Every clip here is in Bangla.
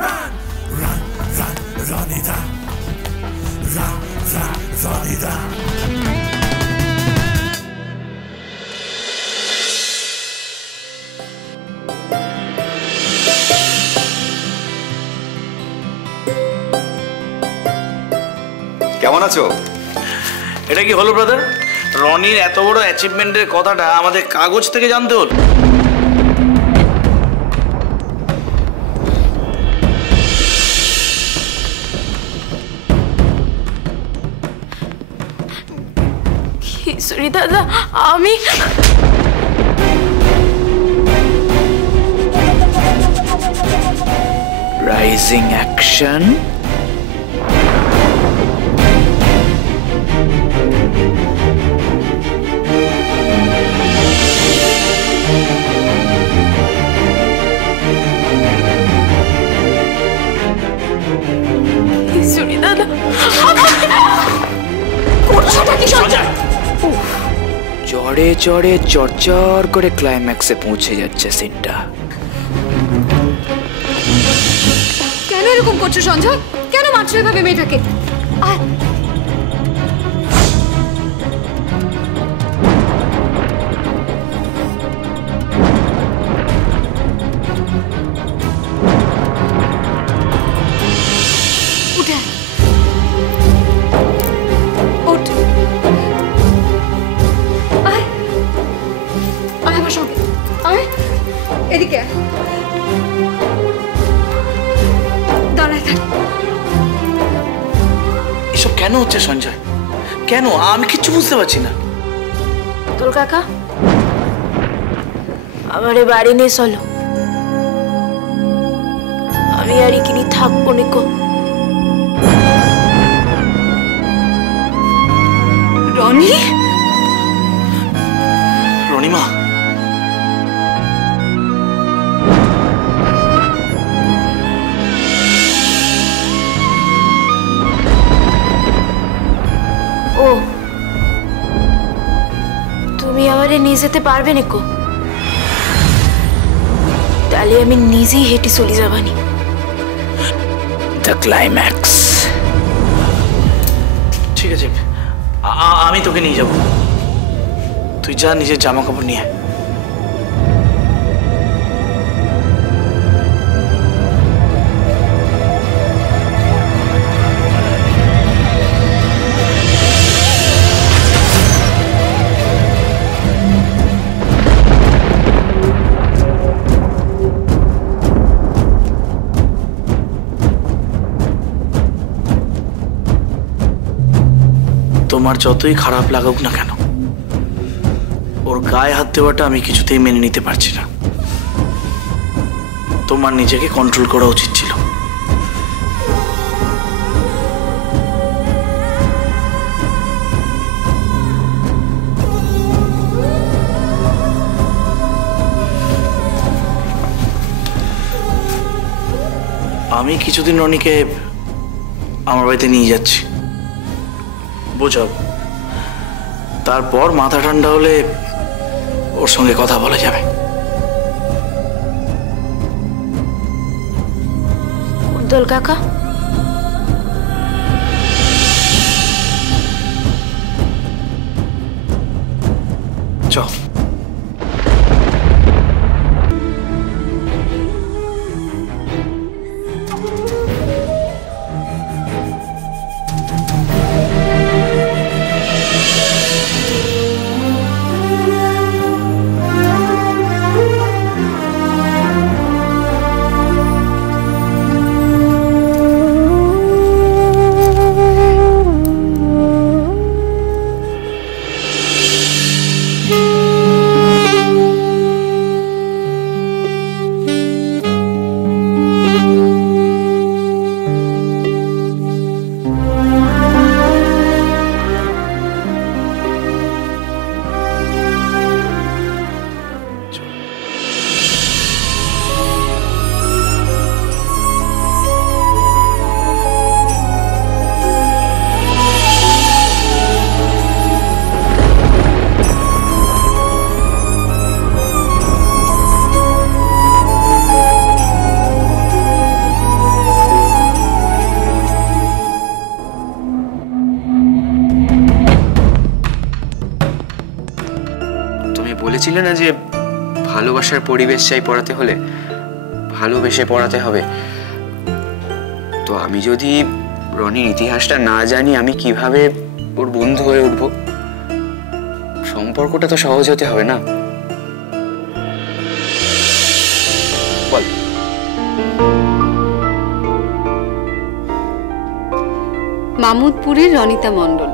Run, run, run, Ronita. Run, run, Ronita. কেমন আছো? এটা কি হলো ব্রাদার? রনির এত বড় অ্যাচিভমেন্টের কথাটা আমাদের কাগজ থেকে জানতে হলো। কিশোরী দাদা, আমি রাইজিং অ্যাকশন। কিশোরী দাদা, করছোটা কি সঞ্জয়? চড়ে চড়ে চড়চড় করে ক্লাইম্যাক্সে পৌঁছে যাচ্ছে সিনটা। কেন এরকম করছো সঞ্জয়? কেন মারছো এভাবে মেয়েটাকে? উঠে ওঠ, আয় আয় আমার সঙ্গে, আয় এদিকে আয়। দাঁড়ায় থাক। এসব কেন হচ্ছে সঞ্জয়? কেন? আমি কিচ্ছু বুঝতে পারছি না। তোর কাকা আমারে বাড়ি নিয়ে চলো, আমি আর এখানে থাকবো নিকো। রনি, রনিমা, ও তুমি আমারে নিয়ে যেতে পারবে নিকো? তাহলে আমি নিজেই হেঁটে চলে যাবানি। The climax. ঠিক আছে, আমি তোকে নিয়ে যাব। তুই যা, নিজের জামা কাপড় নিয়ে। তোমার যতই খারাপ লাগুক না কেন, ওর গায়ে হাত দেওয়াটা আমি কিছুতেই মেনে নিতে পারছি না। তোমার নিজেকে কন্ট্রোল করা উচিত ছিল। আমি কিছুদিন রনিকে আমার বাড়িতে নিয়ে যাচ্ছি, বোঝাবো। তারপর মাথা ঠান্ডা হলে ওর সঙ্গে কথা বলা যাবে। দোল কাকা, চল। বললে না যে ভালোবাসার পরিবেশ চাই পড়াতে হলে, ভালোবেসে পড়াতে হবে। তো আমি যদি রনির ইতিহাসটা না জানি আমি কিভাবে ওর বন্ধু হয়ে উঠব? সম্পর্কটা তো সহজ হতে হবে না। বল। মামুদপুরের রনিতা মণ্ডল,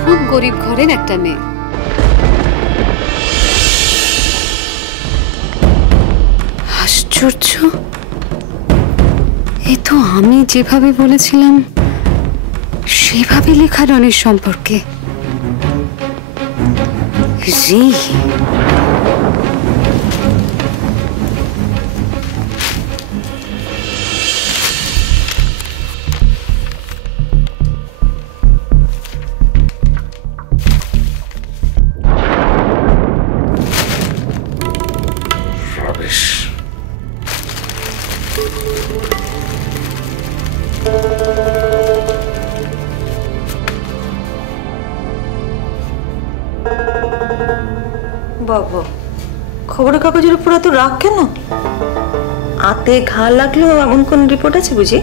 খুব গরিব ঘরের একটা মেয়ে। আশ্চর্য, এ তো আমি যেভাবে বলেছিলাম সেভাবে লেখা রনির সম্পর্কে। রে, বাবা, খবরের কাগজের উপর এত রাগ কেন? আতে ঘা লাগলেও এমন কোন রিপোর্ট আছে বুঝি?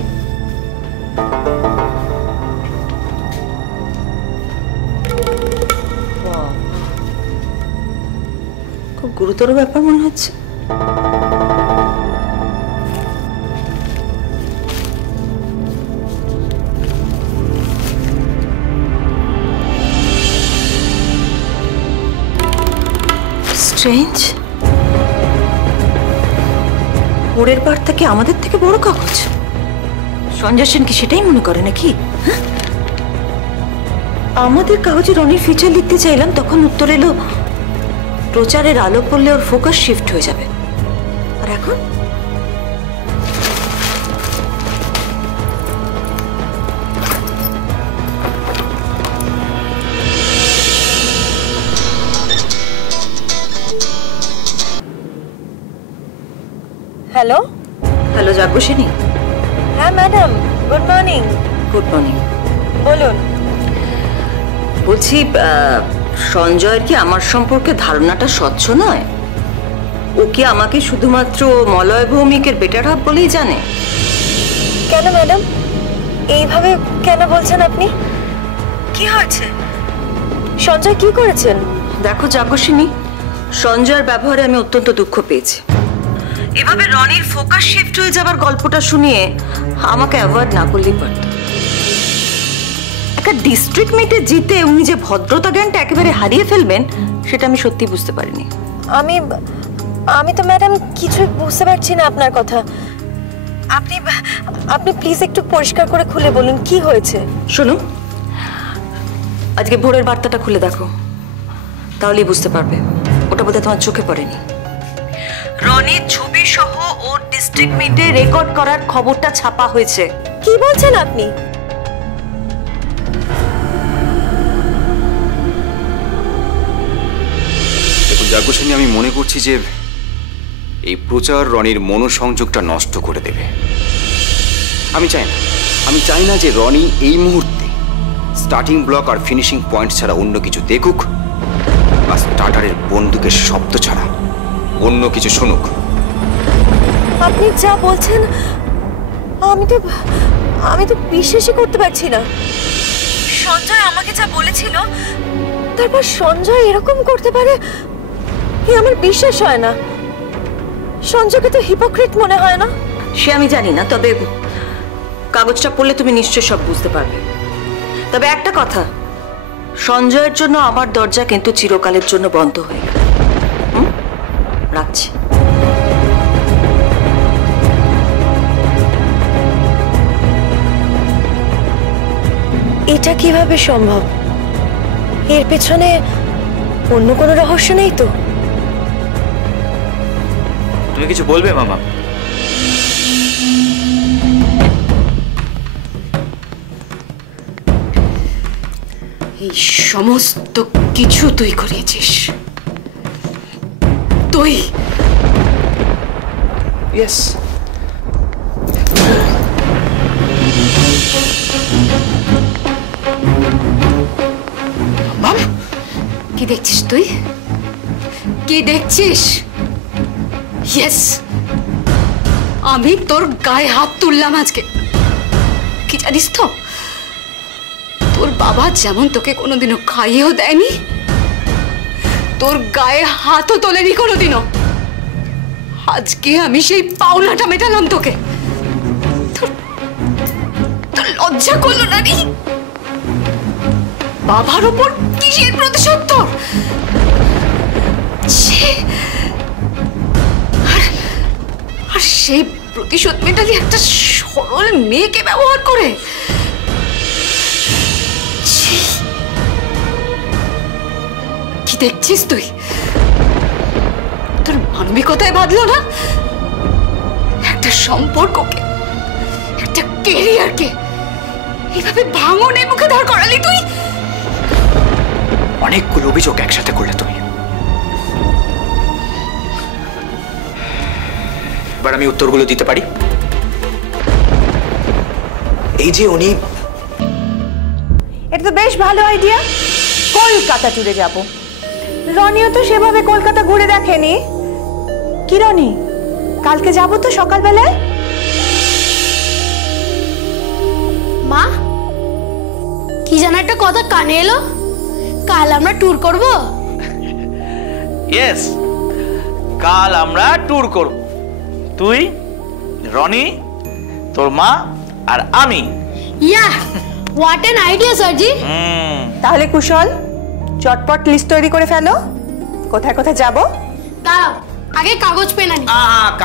খুব গুরুতর ব্যাপার মনে হচ্ছে। স্ট্রেঞ্জ, পরের বার থেকে আমাদের থেকে বড় কাগজ। সঞ্জয় সেন কি সেটাই মনে করে নাকি? আমাদের কাগজে রনির ফিচার লিখতে চাইলাম, তখন উত্তর এলো প্রচারের আলো পড়লে ওর ফোকাস শিফট হয়ে যাবে। আর এখন হ্যালো হ্যালো, যাজ্ঞসেনী। হ্যাঁ madam, good morning. Good morning. বলুন। বলছি, সঞ্জয়ের কি আমার সম্পর্কে ধারণাটা স্বচ্ছ নয়? ও কি আমাকে শুধুমাত্র মলয় ভৌমিকের বেটার হাফ বলেই জানে? কেন ম্যাডাম, এইভাবে কেন বলছেন আপনি? কি হয়েছে? সঞ্জয় কি করেছেন? দেখো যাজ্ঞসেনী, সঞ্জয়ের ব্যবহারে আমি অত্যন্ত দুঃখ পেয়েছি। এভাবে রনির ফোকাস শিফট হয়ে যাবার গল্পটা শুনিয়ে আমাকে অ্যাভয়েড না করলেই পারত। একটা ডিস্ট্রিক্ট মিটে জিতে উনি যে ভদ্রতা জ্ঞানটা একেবারে হারিয়ে ফেলবেন সেটা আমি সত্যি বুঝতে পারিনি। আমি তো ম্যাডাম কিছুই বুঝতে পারছি না আপনার কথা। আপনি প্লিজ একটু পরিষ্কার করে খুলে বলুন কি হয়েছে। শোনো, আজকে ভোরের বার্তাটা খুলে দেখো, তাহলেই বুঝতে পারবে। ওটা বোধহয় তোমার চোখে পড়েনি। রনির ছবি সহ ওর ডিস্ট্রিক্ট মিটে রেকর্ড করার খবরটা ছাপা হয়েছে। কি বলছেন আপনি? দেখুন যাজ্ঞসেনী, আমি মনে করছি যে এই প্রচার রনির মনোসংযোগটা নষ্ট করে দেবে। আমি চাই না যে রনি এই মুহূর্তে স্টার্টিং ব্লক আর ফিনিশিং পয়েন্ট ছাড়া অন্য কিছু দেখুক, বা স্টার্টারের বন্দুকের শব্দ ছাড়া অন্য কিছু শুনুক। আপনি যা বলছেন আমি তো বিশ্বাসই করতে পারছি না। সঞ্জয় আমাকে যা বলেছিল, তারপর সঞ্জয় এরকম করতে পারে, এ আমার বিশ্বাস হয় না। সঞ্জয়কে তো হিপোক্রিট মনে হয় না? সে আমি জানি না, তবে কাগজটা পড়লে তুমি নিশ্চয় সব বুঝতে পারবে। তবে একটা কথা, সঞ্জয়ের জন্য আমার দরজা কিন্তু চিরকালের জন্য বন্ধ হয়ে গেল। রাখছি। এটা কিভাবে সম্ভব? এর পেছনে অন্য কোনো রহস্য নেই তো? তুমি কিছু বলবে মামা? এই সমস্ত কিছু তুই করিয়েছিস? তুই? ইয়েস। কি দেখছিস তুই? কি দেখছিস? ইয়েস, আমি তোর গায়ে হাত তুললাম আজকে। কি জানিস তো, তোর বাবা যেমন তোকে কোনোদিনও খাইয়েও দেয়নি, তোর গায়ে হাতও তোলেনি কোনোদিনও। আজকে আমি সেই পাওনাটা মেটালাম তোকে। তোর লজ্জা করলো না রে? বাবার উপর কিসের প্রতিশোধ তোর? আর সেই প্রতিশোধ মেটালি একটা সরল মেয়েকে ব্যবহার করে। কি দেখছিস তুই? তোর মানবিকতায় বাঁধলো না? একটা সম্পর্ককে, একটা কেরিয়ারকে এইভাবে ভাঙনের মুখে দাঁড় করালি তুই। অনেকগুলো অভিযোগ একসাথে করলে তুমি। এবার আমি উত্তরগুলো দিতে পারি। এই যে উনি, এটা তো বেশ ভালো আইডিয়া। কলকাতা ট্যুরে যাব। রনিও তো সেভাবে কলকাতা ঘুরে দেখেনি। কি রনি, কালকে যাব তো সকালবেলায়? মা, কি যেন একটা কথা কানে এলো, কাল আমরা ট্যুর করব। ইয়েস, কাল আমরা ট্যুর করব। তুই, রনি, তোর মা আর আমি। ইয়া, হোয়াট অ্যান আইডিয়া স্যারজি। তাহলে কুশল, চটপট লিস্ট তৈরি করে ফেলো। কোথায় কোথায় যাব? দাঁড়াও, আগে কাগজ পেন আনি।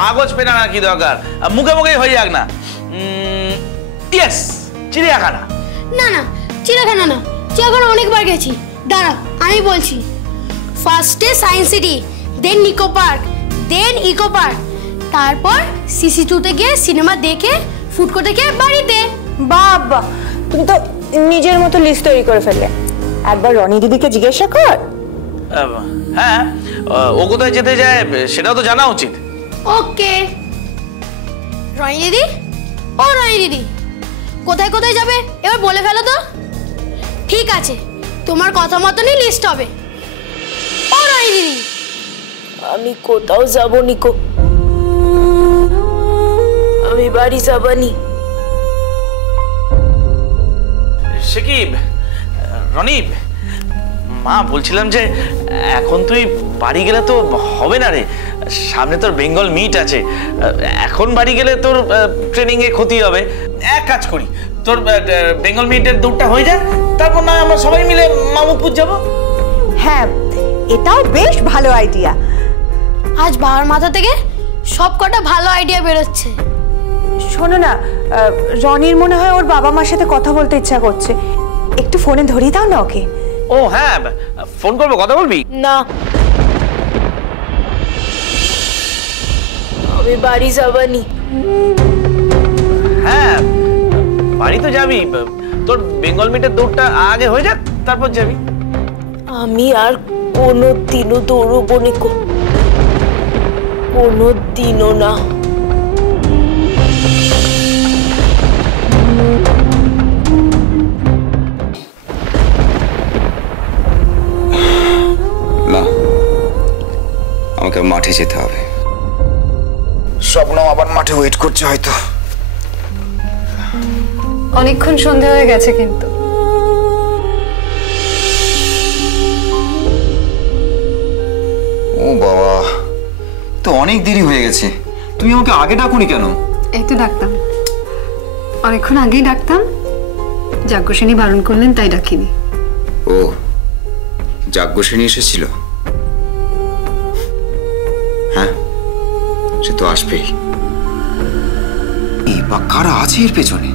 কাগজ পেন আনা কি দরকার, মুখে মুখেই হয়ে যাক না। ইয়েস, চিড়িয়াখানা। না না, চিড়িয়াখানা না, চিড়িয়াখানা অনেকবার গেছি। দাঁড়াও, আমি বলছি। ফার্স্টে সায়েন্স সিটি, দেন নিকো পার্ক, দেন ইকো পার্ক, তারপর সিসি2তে গিয়ে সিনেমা দেখে ফুড কোর্টে গিয়ে বাড়িতে। বাবা, তুমি তো নিজের মতো লিস্ট তৈরি করে ফেললে। একবার রনি দিদিকে জিজ্ঞাসা কর। হ্যাঁ, ও কোথায় যেতে যায় সেটাও তো জানা উচিত। ওকে রনি দিদি, ও রনি দিদি, কোথায় কোথায় যাবে এবার বলে ফেলো তো। ঠিক আছে, তোমার কথা মতনই লিস্ট হবে। ও রনি দিদি, আমি কোথাও যাব নিকো, আমি বাড়ি যাবানি। সে কি রনি, মা বলছিলাম যে এখন তুই বাড়ি গেলে তো হবে না রে, সামনে তোর বেঙ্গল মিট আছে। এখন বাড়ি গেলে তোর ট্রেনিং এ ক্ষতি হবে। এক কাজ করি, তোর বেঙ্গল মিটের দৌড়টা হয়ে যায়, তারপর না আমরা সবাই মিলে মামুপুর যাব। হ্যাঁ, এটাও বেশ ভালো আইডিয়া। আজ বাবার মাথা থেকে সব কটা ভালো আইডিয়া বেরোচ্ছে। শোনো না, রনির মনে হয় ওর বাবা মার সাথে কথা বলতে ইচ্ছা করছে। একটু ফোনে ধরিয়ে দাও না ওকে। ও হ্যাঁ, ফোন করবো, কথা বলবি? না, আমি বাড়ি যাবানি। হ্যাঁ, বাড়ি তো যাবি, তোর বেঙ্গল মিটের দৌড়টা আগে হয়ে যাক, তারপর যাবি। আমি আর কোনোদিনও দৌড়বো নিকো, কোনোদিনও না। না, আমাকে মাঠে যেতে হবে। স্বপ্ন আবার মাঠে ওয়েট করছে হয়তো। অনেকক্ষণ সন্ধে হয়ে গেছে কিন্তু। ও বাবা, তো অনেক দেরি হয়ে গেছে। তুমি আমাকে আগে ডাকুনি কেন? এই তো ডাকতাম, অনেকক্ষণ আগেই ডাকতাম। যাজ্ঞসেনী বারণ করলেন তাই ডাকিনি। ও, যাজ্ঞসেনী এসেছিল? হ্যাঁ, সে তো আসবেই। এই বা কারা আছে এর পেছনে?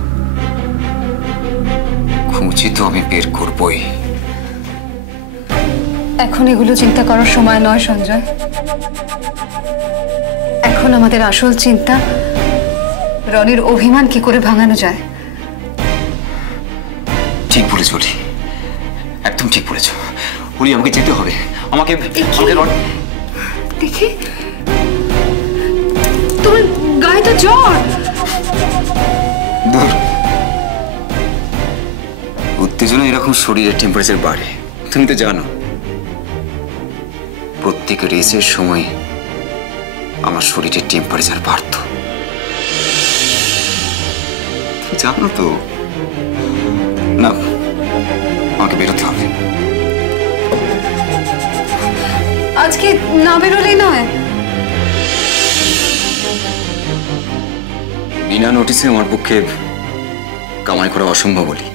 খুঁজি তো আমি বের করবই। এখন এগুলো চিন্তা করার সময় নয় সঞ্জয়। এখন আমাদের আসল চিন্তা রনির অভিমান কি করে ভাঙানো যায়। ঠিক বলেছ ওলি, একদম ঠিক বলেছ ওলি। আমাকে যেতে হবে, আমাকে দেখি তোর গায়ে তো জ্বর। দূর, উত্তেজনা এরকম শরীরের টেম্পারেচার বাড়ে, তুমি তো জানো। প্রত্যেক রেসের সময় আমার শরীরের টেম্পারেচার বাড়ত। জানো তো না, আমাকে বেরোতে হবে। আজকে না বেরোলেই নয়। বিনা নোটিসে আমার পক্ষে কামাই করা অসম্ভব বলি।